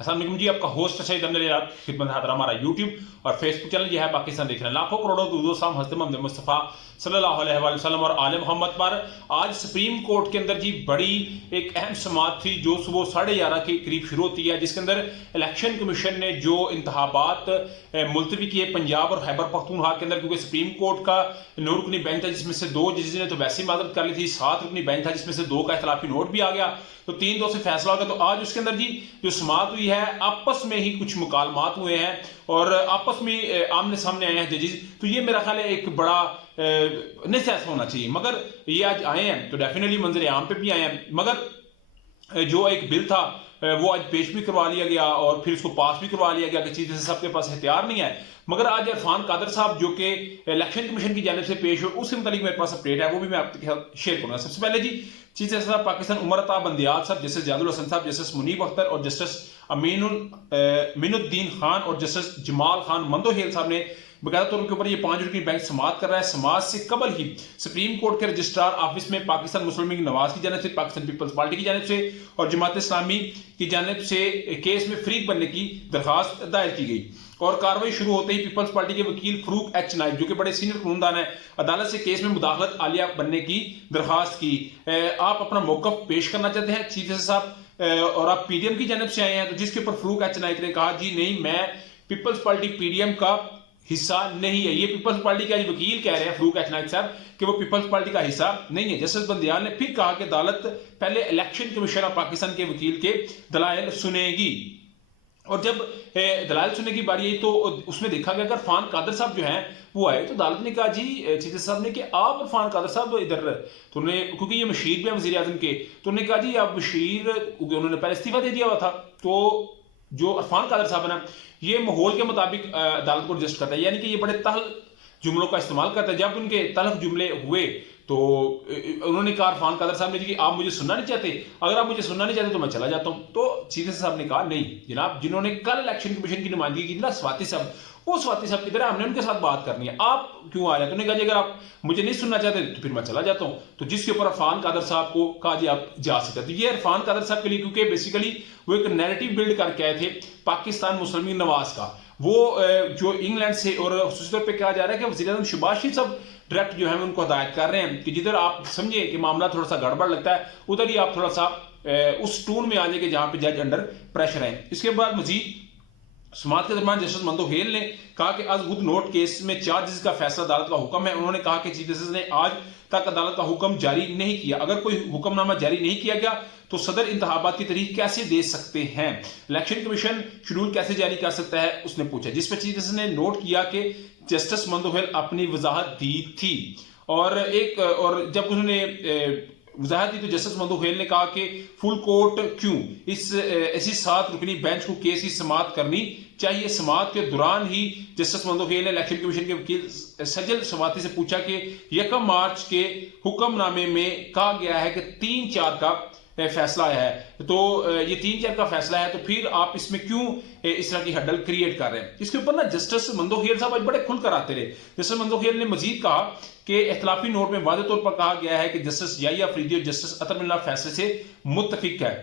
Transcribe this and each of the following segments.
अस्सलाम वालेकुम जी, आपका होस्ट सईद अमजद खिदमत हाजिर हमारा यूट्यूब और फेसबुक चैनल जो है पाकिस्तान देख रहे हैं लाखों करोड़ों दूर साम हज़रत मोहम्मद मुस्तफ़ा सल्लल्लाहु अलैहि वसल्लम और आले मोहम्मद पर आज सुप्रीम कोर्ट के अंदर जी बड़ी एक अहम समाअत थी जो सुबह 11:30 के करीब शुरू होती है, जिसके अंदर इलेक्शन कमीशन ने जो इंतखाबात मुलतवी किए पंजाब और खैबर पख्तूनख्वा के अंदर, क्योंकि सुप्रीम कोर्ट का 9 रुकनी बेंच था जिसमें से 2 जजेस ने तो वैसे ही माजरत कर ली थी, 7 रुकनी बेंच था जिसमें से 2 का इख्तलाफी नोट भी आ गया, तो 3-2 से फैसला हो गया। तो आज उसके अंदर जी जो समाअत हुई है आपस में ही कुछ मुकालमात हुए हैं और आपस में आमने सामने आए हैं जजेस, तो ये मेरा ख्याल है एक बड़ा नहीं ऐसा होना चाहिए, मगर ये आज आए हैं तो डेफिनेटली मंजर आम पे भी आए हैं, मगर जो एक बिल था वो आज पेश भी करवा लिया गया और फिर उसको पास भी करवा लिया गया कि चीफ जस्टिस साहब के पास हथियार नहीं है। मगर आज इरफान कादर साहब जो कि इलेक्शन कमीशन की जानिब से पेश हो, उसके मुतालिक मेरे पास अपडेट है, वो भी मैं आपके साथ शेयर करूंगा। सबसे पहले जी चीफ जस्टिस साहब पाकिस्तान उमर अता बंदियाल साहब, जस्टिस जियादुल हसन साहब, जस्टिस मुनीब अख्तर और जस्टिस अमीनुद्दीन खान और जस्टिस जमाल खान मंदोहेल साहब ने बकायदा तौर के ऊपर ये 5 रुकनी बेंच समाअत कर रहा है। समाअत से कबल ही सुप्रीम कोर्ट के रजिस्ट्रार ऑफिस में पाकिस्तान मुस्लिम लीग नवाज की जानिब से, पाकिस्तान पीपल्स पार्टी की जानिब से और जमात इस्लामी की जानिब से केस में फरीक बनने की दरखास्त दायर की गई और कार्रवाई शुरू होते ही पीपल्स पार्टी के वकील फरूक एच नाइक, जो कि बड़े सीनियर कानूनदान है, अदालत से केस में मुदाखलत आलिया बनने की दरखास्त की। आप अपना मौकफ पेश करना चाहते हैं चीफ जस्टिस साहब और आप पीडीएम की जानिब से आए हैं, तो जिसके ऊपर फरूक एच नाइक ने कहा जी नहीं, मैं पीपल्स पार्टी पीडीएम का हिस्सा नहीं है। ये पीपल्स पार्टी के आज वकील कह रहे हैं फरूक एच नाइक साहब कि वो पीपल्स पार्टी का हिस्सा नहीं है। जस्टिस बंदियाल ने फिर कहा कि अदालत पहले इलेक्शन कमीशन ऑफ पाकिस्तान के वकील के दलाइल सुनेगी और जब दलाइल सुनने की बारी आई तो उसमें देखा गया कि इरफान कादर साहब जो हैं वो आए, तो अदालत ने कहा जी चीफ जस्टिस साहब ने कि आप इरफान कादर साहब इधर, तो उन्होंने, क्योंकि ये मशीर भी है वज़ीर आज़म के, तो उन्होंने कहा जी आप मशीर, उन्होंने पहले इस्तीफा दे दिया हुआ था, तो जो इरफान कादर साहब है ना ये माहौल के मुताबिक अदालत को एडजस्ट करता है, यानी कि ये बड़े तहल जुमलों का इस्तेमाल करता है। जब उनके तलख जुमले हुए तो उन्होंने कहा इरफान कादर साहब ने जी आप मुझे सुनना नहीं चाहते, अगर आप मुझे सुनना नहीं चाहते तो मैं चला जाता हूं। तो चीफ जस्टिस साहब ने कहा नहीं जनाब, जिन्होंने कल इलेक्शन कमीशन की नुमाइंदगी की ना स्वाति साहब, वो स्वाति साहब की तरह हमने उनके साथ बात करनी है, आप क्यों आ रहे हैं? तो उन्होंने कहा जी अगर आप मुझे नहीं सुनना चाहते तो फिर मैं चला जाता हूं। तो जिसके ऊपर इरफान कादर साहब को कहा जी आप जा सकते हैं। तो ये इरफान कादर साहब के लिए, क्योंकि बेसिकली वो एक नैरेटिव बिल्ड करके आए थे पाकिस्तान मुस्लिम लीग नवाज का, वो जो इंग्लैंड से और खास तौर पे कहा जा रहा है कि वज़ीर आज़म शहबाज शरीफ साहब डायरेक्ट जो है उनको हदायत कर रहे हैं कि जिधर आप समझे कि मामला थोड़ा सा गड़बड़ लगता है उधर ही आप थोड़ा सा उस टून में आ जाए कि जहां पे जज अंडर प्रेशर है। इसके बाद मजीद समाअत के दरमियान जस्टिस मंदोहेल ने कहा कि अज़हुद नोट केस में 4 जज का फैसला अदालत का हुक्म है। उन्होंने कहा कि चीफ जस्टिस ने आज तक अदालत का हुक्म जारी नहीं किया, अगर कोई हुक्मनामा जारी नहीं किया गया तो सदर इंतखाबात की तारीख कैसे दे सकते हैं, इलेक्शन कमीशन शेड्यूल कैसे जारी कर सकता है, उसने पूछा, जिस पर चीफ जस्टिस ने नोट किया कि जस्टिस मंदोहेल अपनी वजाहत दी थी और जब उन्होंने वजाहत दी तो जस्टिस मंदोहेल ने कहा कि फुल कोर्ट क्यों ऐसी 7 रुकनी बेंच को केस की समाअत करनी चाहिए। समाअत के दौरान ही जस्टिस मंदोहेल ने इलेक्शन कमीशन के वकील सजल सवाती से पूछा कि 1 मार्च के हुक्मनामे में कहा गया है कि 3-4 का फैसला आया है, तो ये 3-4 का फैसला है, तो फिर आप इसमें क्यों इस तरह की हडल क्रिएट कर रहे हैं? इसके ऊपर ना जस्टिस मंदोहेल साहब आज बड़े खुलकर आते रहे। जस्टिस मंदोहेल ने मजीद कहा कि इख्तलाफी नोट में वाज़ेह तौर पर कहा गया है कि जस्टिस याहिया अफरीदी और जस्टिस अतर मिल्ला फैसले से मुत्तफिक है।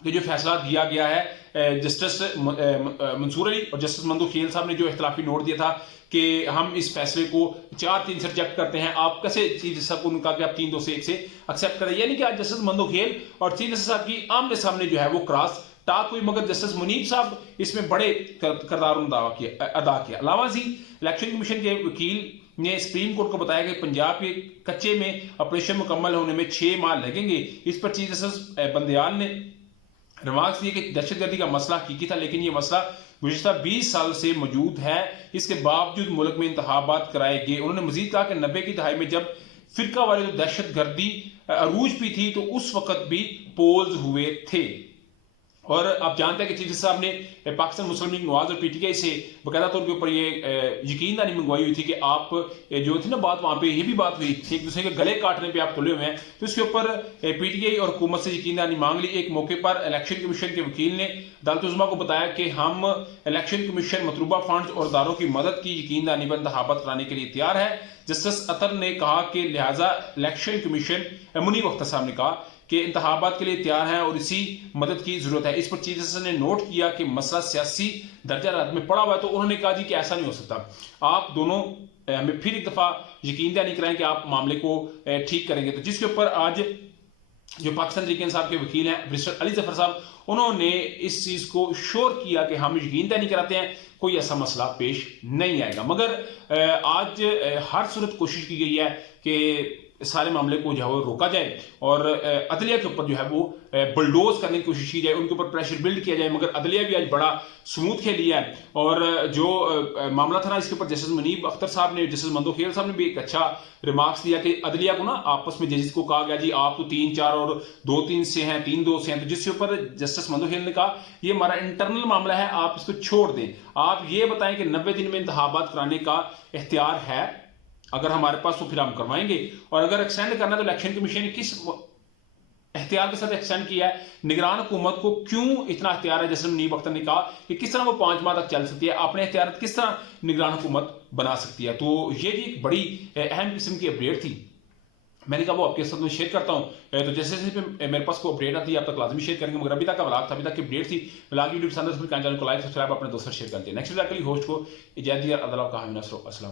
तो जो फैसला दिया गया है जस्टिस मंसूर अली और जस्टिस मंदोहेल साहब ने जो इख्तलाफी नोट दिया था कि हम इस फैसले को 4-3 से रिजेक्ट करते हैं, आप कैसे चीफ जस्टिस साहब को उनका कि आप 3-2 से 1 से एक्सेप्ट करें, यानी कि आज जस्टिस मंदोहेल और चीफ जस्टिस साहब की आमने सामने जो है वो क्रॉस टाक हुई, मगर जस्टिस मुनीब साहब इसमें बड़े किरदार अदा किया। अलावा जी इलेक्शन कमीशन के वकील ने सुप्रीम कोर्ट को बताया कि पंजाब के कच्चे में ऑपरेशन मुकम्मल होने में 6 माह लगेंगे। इस पर चीफ जस्टिस बंदियाल ने रिमार्क्स दिए कि दहशतगर्दी का मसला हकीकी था, लेकिन यह मसला गुज़िश्ता 20 साल से मौजूद है, इसके बावजूद मुल्क में इंतखाबात कराए गए। उन्होंने मजीद कहा कि 90 की दहाई में जब फिरका वाले जो दहशतगर्दी अरूज भी थी तो उस वक्त भी पोल्स हुए थे। और आप जानते हैं कि चीफ जस्टिस साहब ने पाकिस्तान मुस्लिम लीग नवाज और पीटीआई से बकायदा तौर के ऊपर ये यकीनदानी मंगवाई हुई थी कि आप जो थी ना बात, वहां पे ये भी बात हुई एक दूसरे के गले काटने पे आप तुले हुए हैं, तो इसके ऊपर पीटीआई और हुकूमत से यकीनदानी मांग ली। एक मौके पर इलेक्शन कमीशन के वकील ने अदालत उज़्मा को बताया कि हम इलेक्शन कमीशन मतलूबा फंड और इदारों की मदद की यकीनदानी पर इंतखाबात कराने के लिए तैयार है। जस्टिस अतर ने कहा कि लिहाजा इलेक्शन कमीशन मुनीब अख्तर साहब ने कहा कि इंतखाबात के लिए तैयार हैं और इसी मदद की जरूरत है। इस पर चीफ जस्टिस ने नोट किया कि मसला सियासी दर्जा रात में पड़ा हुआ है, तो उन्होंने कहा जी कि ऐसा नहीं हो सकता, आप दोनों हमें फिर एक दफा यकीन दहानी कराएं कि आप मामले को ठीक करेंगे। तो जिसके ऊपर आज जो पाकिस्तान तहरीक इंसाफ के वकील हैं बैरिस्टर अली जफर साहब, उन्होंने इस चीज को श्योर किया कि हम यकीन दहानी कराते हैं कोई ऐसा मसला पेश नहीं आएगा। मगर आज हर सूरत कोशिश की गई है कि सारे मामले को जो है वो रोका जाए और अदलिया के ऊपर जो है वो बुलडोज करने की कोशिश की जाए, उनके ऊपर प्रेशर बिल्ड किया जाए। मगर अदलिया भी आज बड़ा स्मूथ खेली है और जो मामला था ना, इसके ऊपर जस्टिस मुनीब अख्तर साहब ने, जस्टिस मंदोखेल साहब ने भी एक अच्छा रिमार्क्स दिया कि अदलिया को ना आपस में जजेस को कहा गया जी आप तो 3-4 और 2-3 से हैं, 3-2 से हैं, तो जिसके ऊपर जस्टिस मंदोखेल ने कहा ये हमारा इंटरनल मामला है, आप इसको छोड़ दें, आप ये बताएं कि 90 दिन में इंतखाबात कराने का इख्तियार है, अगर हमारे पास तो फिर हम करवाएंगे, और अगर एक्सटेंड करना तो इलेक्शन कमीशन ने किस एहतियात के साथ एक्सटेंड किया है, निगरान हुकूमत को क्यों इतना एहतियार है। जैसे मुनीब अख्तर ने कहा कि किस तरह वो 5 माह तक चल सकती है, अपने एहतियात किस तरह निगरान हुकूमत बना सकती है। तो ये जी एक बड़ी अहम किस्म की अपडेट थी, मैंने कहा वो आपके साथ में शेयर करता हूँ। तो जैसे जैसे मेरे पास कोई अपडेट आती है आप तक लाजमी शेयर करेंगे। मगर अभी तक का व्लॉग था, अभी तक की अपडेट थी। व्लॉग वीडियो पसंद है तो चैनल को लाइक सब्सक्राइब अपने दोस्तों शेयर करते हैं। नेक्स्ट वीडियो के लिए होस्ट को इजाज़त दिया, अल्लाह का हवाले। अस्सलाम।